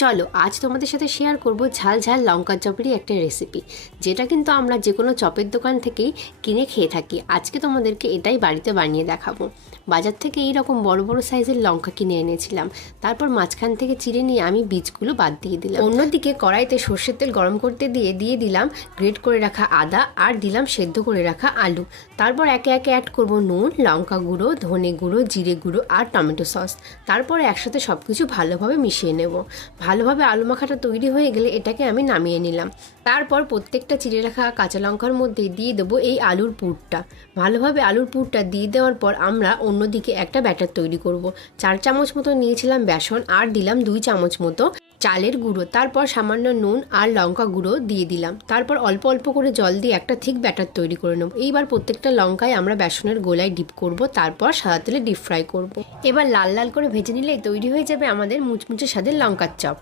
চলো আজ তোমাদের সাথে শেয়ার করব ঝাল ঝাল লঙ্কার চপেরই একটা রেসিপি, যেটা কিন্তু আমরা যে কোনো চপের দোকান থেকেই কিনে খেয়ে থাকি। আজকে তোমাদেরকে এটাই বাড়িতে বানিয়ে দেখাবো। বাজার থেকে এই রকম বড় বড় সাইজের লঙ্কা কিনে এনেছিলাম, তারপর মাঝখান থেকে চিড়ে নিয়ে আমি বীজগুলো বাদ দিয়ে দিলাম। অন্যদিকে কড়াইতে সর্ষের তেল গরম করতে দিয়ে দিলাম গ্রেট করে রাখা আদা, আর দিলাম সেদ্ধ করে রাখা আলু। তারপর একে একে অ্যাড করব নুন, লঙ্কা গুঁড়ো, ধনে গুঁড়ো, জিরে গুঁড়ো আর টমেটো সস। তারপরে একসাথে সব কিছু ভালোভাবে মিশিয়ে নেব। ভালোভাবে আলু মাখাটা তৈরি হয়ে গেলে এটাকে আমি নামিয়ে নিলাম। তারপর প্রত্যেকটা চিড়ে রাখা কাঁচা লঙ্কার মধ্যে দিয়ে দেবো এই আলুর পুরটা। ভালোভাবে আলুর পুরটা দিয়ে দেওয়ার পর আমরা অন্যদিকে একটা ব্যাটার তৈরি করব। 4 চামচ মতো নিয়েছিলাম বেসন, আর দিলাম 2 চামচ মতো চালের গুঁড়ো। তারপর সামান্য নুন আর লঙ্কা গুঁড়ো দিয়ে দিলাম। তারপর অল্প অল্প করে জল দিয়ে একটা ঠিক ব্যাটার তৈরি করে নেব। এইবার প্রত্যেকটা লঙ্কায় আমরা বেসনের গোলায় ডিপ করব, তারপর সাদা তেলে ডিপ ফ্রাই করব। এবার লাল লাল করে ভেজে নিলেই তৈরি হয়ে যাবে আমাদের মুচমুচে স্বাদের লঙ্কার চপ।